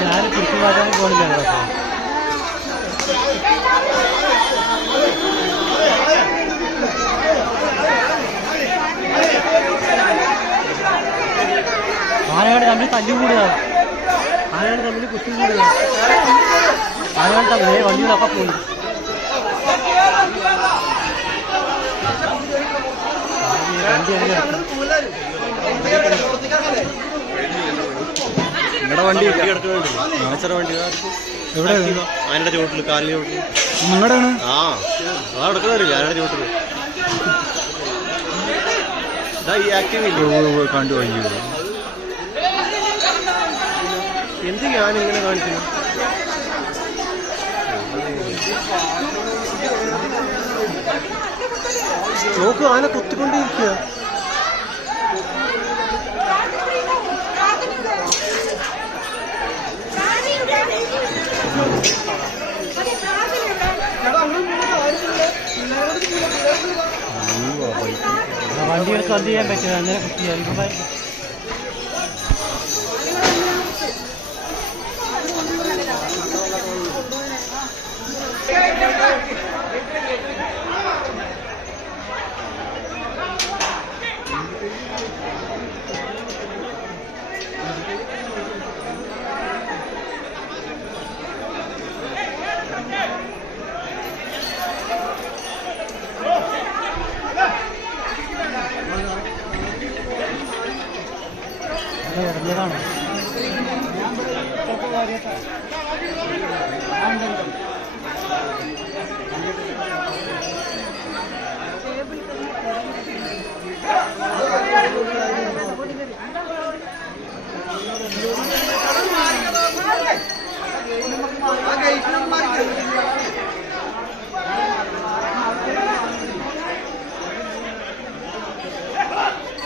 ഞാൻ തിരിച്ചു മാറ്റാൻ പോകുന്നില്ല. ആനകൾ തമ്മിൽ തല്ലു കൂടുകയാണ്. ആനകൾ തമ്മിൽ കുത്തി കൂടുകയാണ്. ആനകൾ തമ്മിൽ വണ്ടികളൊക്കെ പോയി. നിങ്ങളുടെ വണ്ടി കിടക്കുന്നുണ്ട്. ആച്ചറ വണ്ടി എവിടെ? ആനയുടെ ചോട്ടില്, കാലിന്റെ ചോട്ടില്. നിങ്ങളുടെ ആ നടക്കുന്നില്ല ആനയുടെ ചോട്ടില്. ഈ ആക്റ്റീവ് കണ്ടു കഴിഞ്ഞു. എന്ത് ഞാനിങ്ങനെ കാണിക്കുന്നു? നോക്ക്, ആന കുത്തിക്കൊണ്ടിരിക്കുക. വണ്ടികൾക്ക് അത് ചെയ്യാൻ പറ്റില്ല. അങ്ങനെ കുത്തിയാൽ ഇറങ്ങിയതാണ്.